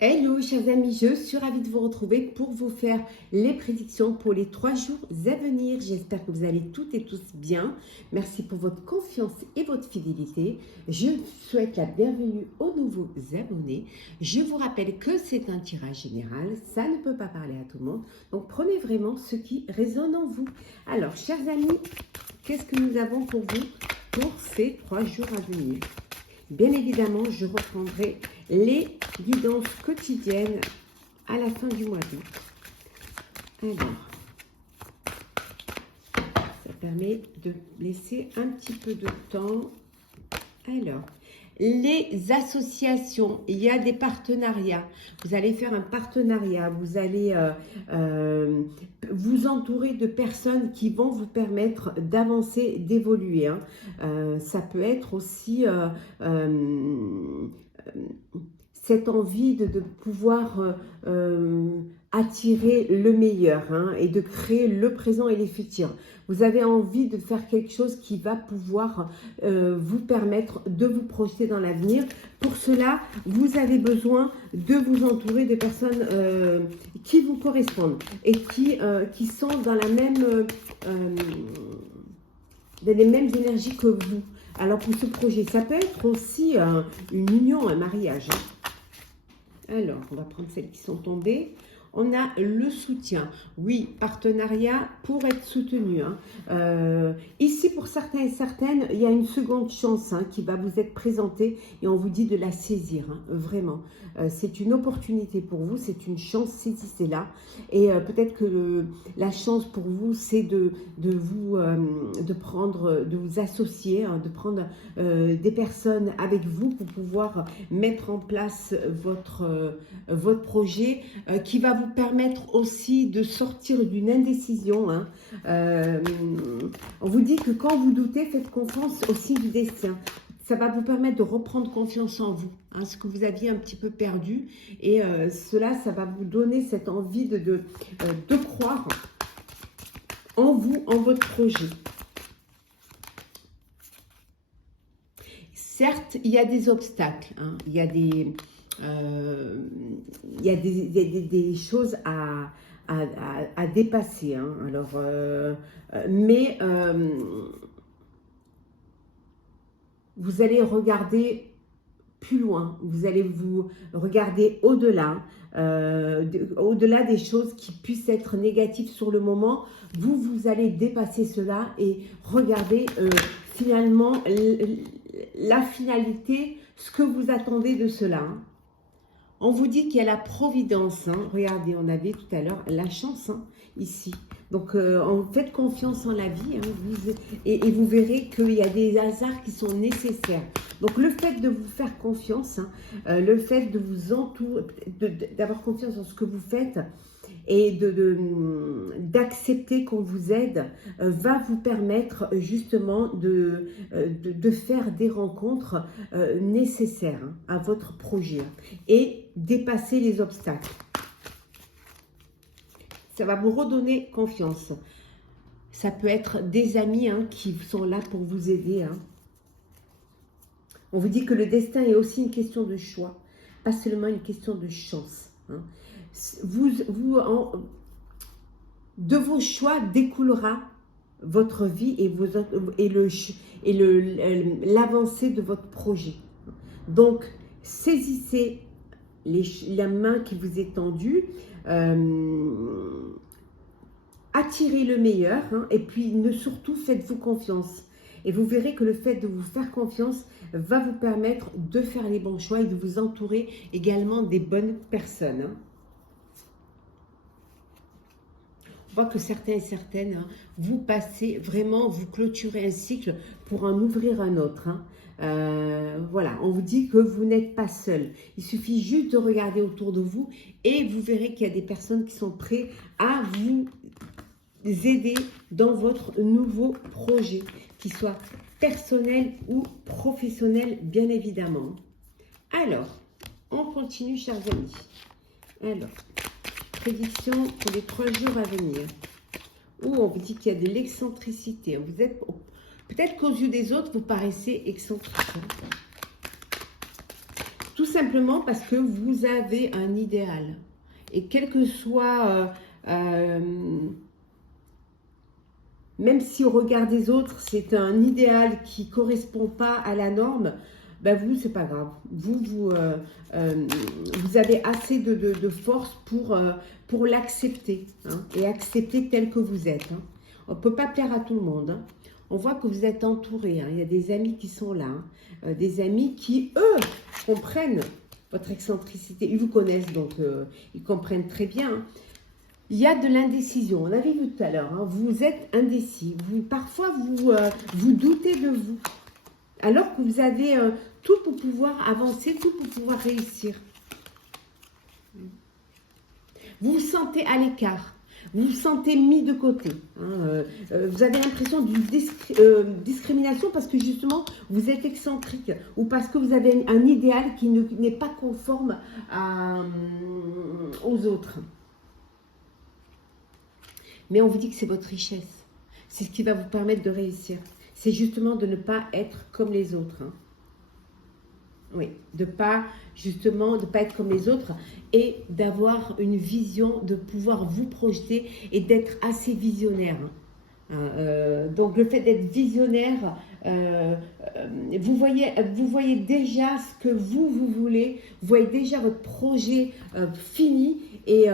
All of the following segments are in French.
Hello chers amis, je suis ravie de vous retrouver pour vous faire les prédictions pour les 3 jours à venir. J'espère que vous allez toutes et tous bien. Merci pour votre confiance et votre fidélité. Je souhaite la bienvenue aux nouveaux abonnés. Je vous rappelle que c'est un tirage général, ça ne peut pas parler à tout le monde. Donc prenez vraiment ce qui résonne en vous. Alors chers amis, qu'est-ce que nous avons pour vous pour ces 3 jours à venir? Bien évidemment, je reprendrai les guidances quotidiennes à la fin du mois d'août. Alors, ça permet de laisser un petit peu de temps. Alors, les associations, il y a des partenariats. Vous allez faire un partenariat, vous allez vous entourer de personnes qui vont vous permettre d'avancer, d'évoluer. Ça peut être aussi cette envie de pouvoir attirer le meilleur et de créer le présent et le futur. Vous avez envie de faire quelque chose qui va pouvoir vous permettre de vous projeter dans l'avenir. Pour cela, vous avez besoin de vous entourer de personnes qui vous correspondent et qui sont dans la même, dans les mêmes énergies que vous. Alors pour ce projet, ça peut être aussi une union, un mariage. Alors, on va prendre celles qui sont tombées. On a le soutien. Oui, partenariat pour être soutenu. Ici, pour certains et certaines, il y a une seconde chance qui va vous être présentée et on vous dit de la saisir. Vraiment. C'est une opportunité pour vous, c'est une chance, saisissez-la. Et peut-être que la chance pour vous, c'est de vous associer, de prendre des personnes avec vous pour pouvoir mettre en place votre projet qui va vous permettre aussi de sortir d'une indécision. On vous dit que quand vous doutez, faites confiance au signe du destin. Ça va vous permettre de reprendre confiance en vous, ce que vous aviez un petit peu perdu. Et ça va vous donner cette envie de croire en vous, en votre projet. Certes, il y a des obstacles, il y a des choses à dépasser. Alors, vous allez regarder plus loin, vous allez vous regarder au-delà, au-delà des choses qui puissent être négatives sur le moment. Vous allez dépasser cela et regarder finalement la finalité, ce que vous attendez de cela. On vous dit qu'il y a la providence. Regardez, on avait tout à l'heure la chance ici. Donc, faites confiance en la vie et vous verrez qu'il y a des hasards qui sont nécessaires. Donc, le fait de vous faire confiance, le fait de vous entourer, d'avoir confiance en ce que vous faites et d'accepter qu'on vous aide, va vous permettre justement de faire des rencontres nécessaires à votre projet et dépasser les obstacles. Ça va vous redonner confiance. Ça peut être des amis qui sont là pour vous aider. On vous dit que le destin est aussi une question de choix, pas seulement une question de chance. De vos choix découlera votre vie et l'avancée de votre projet. Donc, saisissez la main qui vous est tendue, attirez le meilleur et puis surtout faites-vous confiance. Et vous verrez que le fait de vous faire confiance va vous permettre de faire les bons choix et de vous entourer également des bonnes personnes. On voit que certains et certaines, vous passez vraiment, vous clôturez un cycle pour en ouvrir un autre. Voilà, on vous dit que vous n'êtes pas seul. Il suffit juste de regarder autour de vous et vous verrez qu'il y a des personnes qui sont prêtes à vous aider dans votre nouveau projet, qu'il soit personnel ou professionnel, bien évidemment. Alors, on continue, chers amis. Alors, prédiction pour les 3 jours à venir. On vous dit qu'il y a de l'excentricité. Vous êtes peut-être qu'aux yeux des autres, vous paraissez excentrique. Tout simplement parce que vous avez un idéal. Et quel que soit, même si au regard des autres, c'est un idéal qui ne correspond pas à la norme, ben vous, c'est pas grave. Vous avez assez de force pour l'accepter, hein, et accepter tel que vous êtes. Hein. On ne peut pas plaire à tout le monde. Hein. On voit que vous êtes entouré. Hein. Il y a des amis qui sont là. Hein. Des amis qui, eux, comprennent votre excentricité. Ils vous connaissent, donc ils comprennent très bien. Hein. Il y a de l'indécision. On avait vu tout à l'heure. Hein. Vous êtes indécis. Parfois, vous doutez de vous. Alors que vous avez tout pour pouvoir avancer, tout pour pouvoir réussir. Vous vous sentez à l'écart. Vous vous sentez mis de côté. Hein. Vous avez l'impression d'une discrimination parce que justement, vous êtes excentrique ou parce que vous avez un idéal qui n'est pas conforme aux autres. Mais on vous dit que c'est votre richesse. C'est ce qui va vous permettre de réussir. C'est justement de ne pas être comme les autres. Hein. Oui, de pas être comme les autres et d'avoir une vision, de pouvoir vous projeter et d'être assez visionnaire. Donc le fait d'être visionnaire, vous voyez déjà ce que vous voulez, vous voyez déjà votre projet fini et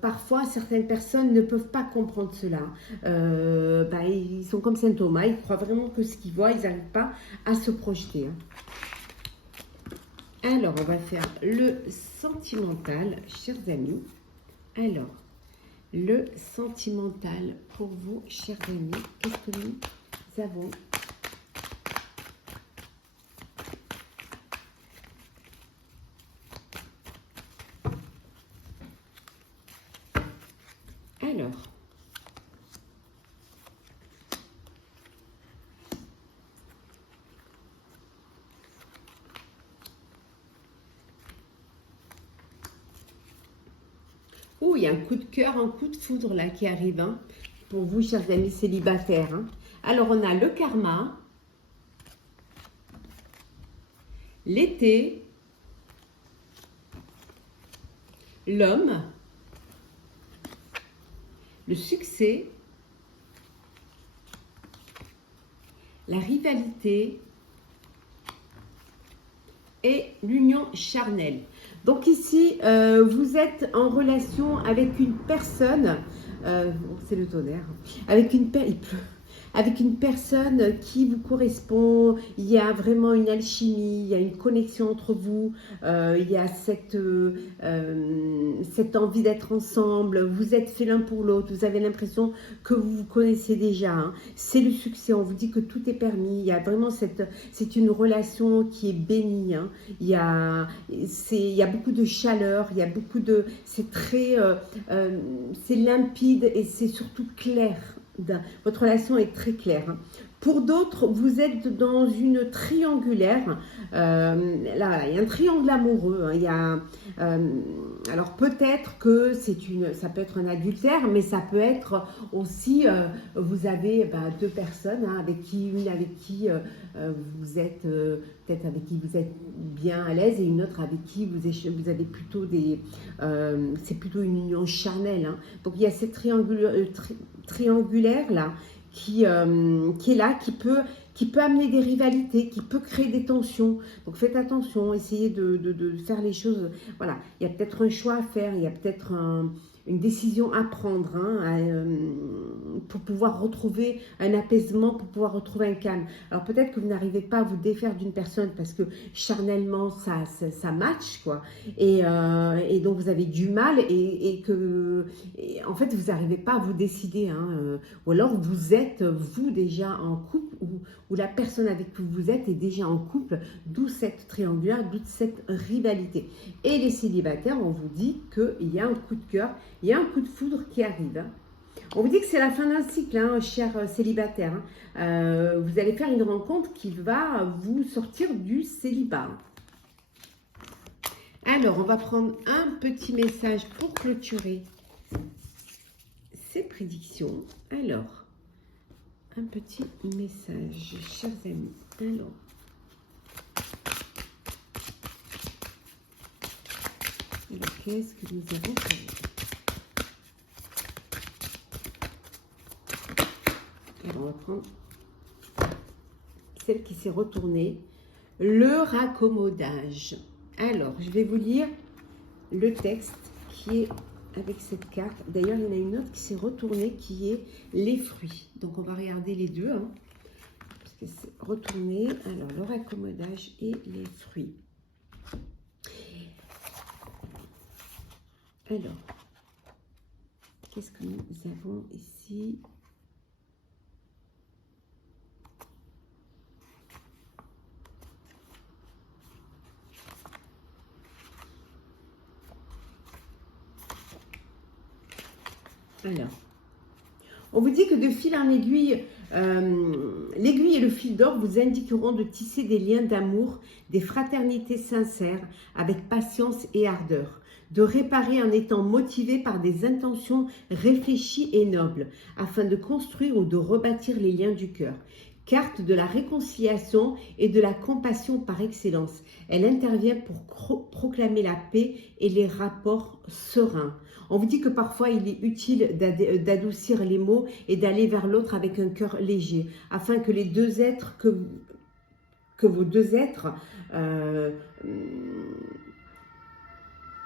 parfois certaines personnes ne peuvent pas comprendre cela. Ils sont comme Saint Thomas, ils croient vraiment que ce qu'ils voient, ils n'arrivent pas à se projeter. Hein. Alors, on va faire le sentimental, chers amis. Alors, le sentimental pour vous, chers amis. Qu'est-ce que nous avons? Alors, oh, il y a un coup de cœur, un coup de foudre là qui arrive, hein, pour vous, chers amis célibataires. Hein. Alors, on a le karma, l'été, l'homme, le succès, la rivalité et l'union charnelle. Donc ici, vous êtes en relation avec une personne, c'est le tonnerre, avec une personne qui vous correspond. Il y a vraiment une alchimie, il y a une connexion entre vous, il y a cette envie d'être ensemble, vous êtes fait l'un pour l'autre, vous avez l'impression que vous vous connaissez déjà. Hein. C'est le succès, on vous dit que tout est permis, il y a vraiment c'est une relation qui est bénie. Hein. Il y a beaucoup de chaleur, il y a beaucoup de... C'est très... c'est limpide et c'est surtout clair. Votre relation est très claire. Hein. Pour d'autres, vous êtes dans une triangulaire. Là, il y a un triangle amoureux. Hein. Il y a, alors peut-être que ça peut être un adultère, mais ça peut être aussi, vous avez deux personnes, hein, une avec qui vous êtes peut-être avec qui vous êtes bien à l'aise et une autre avec qui vous avez plutôt c'est plutôt une union charnelle. Hein. Donc il y a cette triangulaire là qui est là, qui peut amener des rivalités, qui peut créer des tensions. Donc faites attention, essayez de faire les choses. Voilà, il y a peut-être un choix à faire, il y a peut-être une décision à prendre, hein, pour pouvoir retrouver un apaisement, pour pouvoir retrouver un calme. Alors peut-être que vous n'arrivez pas à vous défaire d'une personne parce que charnellement ça match, quoi. Et donc vous avez du mal et en fait vous n'arrivez pas à vous décider. Hein, ou alors vous êtes, vous déjà en couple ou la personne avec qui vous êtes est déjà en couple, d'où cette triangulaire, d'où cette rivalité. Et les célibataires, on vous dit qu'il y a un coup de cœur, il y a un coup de foudre qui arrive. Hein. On vous dit que c'est la fin d'un cycle, hein, chers célibataires. Hein. Vous allez faire une rencontre qui va vous sortir du célibat. Alors, on va prendre un petit message pour clôturer ces prédictions. Alors, un petit message, chers amis. Alors, Alors, qu'est-ce que nous avons pour vous? Alors, on va prendre celle qui s'est retournée. Le raccommodage. Alors, je vais vous lire le texte qui est avec cette carte. D'ailleurs, il y en a une autre qui s'est retournée qui est les fruits. Donc, on va regarder les deux. Hein, parce que c'est retourné. Alors, le raccommodage et les fruits. Alors, qu'est-ce que nous avons ici? Alors, on vous dit que de fil en aiguille, l'aiguille et le fil d'or vous indiqueront de tisser des liens d'amour, des fraternités sincères avec patience et ardeur, de réparer en étant motivé par des intentions réfléchies et nobles, afin de construire ou de rebâtir les liens du cœur. Carte de la réconciliation et de la compassion par excellence. Elle intervient pour proclamer la paix et les rapports sereins. On vous dit que parfois il est utile d'adoucir les mots et d'aller vers l'autre avec un cœur léger, afin que les deux êtres, que vos deux êtres,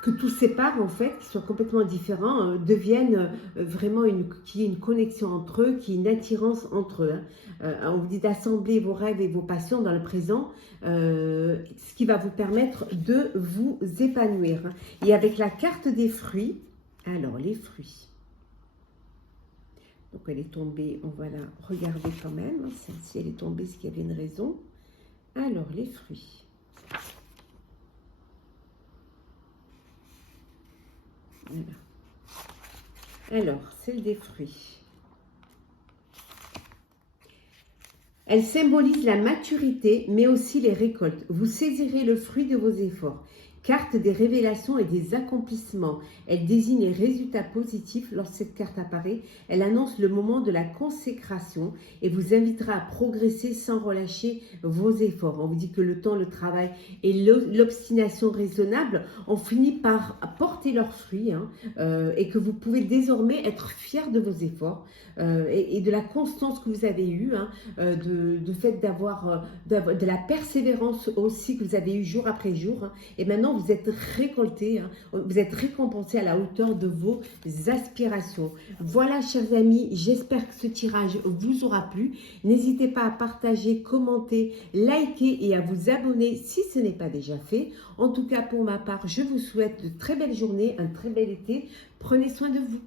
que tout sépare en fait, qui soient complètement différents, deviennent vraiment qu'il y ait une connexion entre eux, qu'il y ait une attirance entre eux. On vous dit d'assembler vos rêves et vos passions dans le présent, ce qui va vous permettre de vous épanouir. Et avec la carte des fruits, alors les fruits. Donc elle est tombée, on va la regarder quand même. Si elle est tombée, c'est qu'il y avait une raison. Alors les fruits. Voilà. Alors, celle des fruits. Elle symbolise la maturité, mais aussi les récoltes. Vous saisirez le fruit de vos efforts. Carte des révélations et des accomplissements. Elle désigne les résultats positifs. Lorsque cette carte apparaît, elle annonce le moment de la consécration et vous invitera à progresser sans relâcher vos efforts. On vous dit que le temps, le travail et l'obstination raisonnable ont fini par porter leurs fruits, hein, et que vous pouvez désormais être fiers de vos efforts et de la constance que vous avez eue, hein, de fait d'avoir de la persévérance aussi que vous avez eue jour après jour, hein, et maintenant vous êtes récolté, hein, vous êtes récompensé à la hauteur de vos aspirations. Voilà, chers amis, j'espère que ce tirage vous aura plu. N'hésitez pas à partager, commenter, liker et à vous abonner si ce n'est pas déjà fait. En tout cas, pour ma part, je vous souhaite de très belles journées, un très bel été. Prenez soin de vous.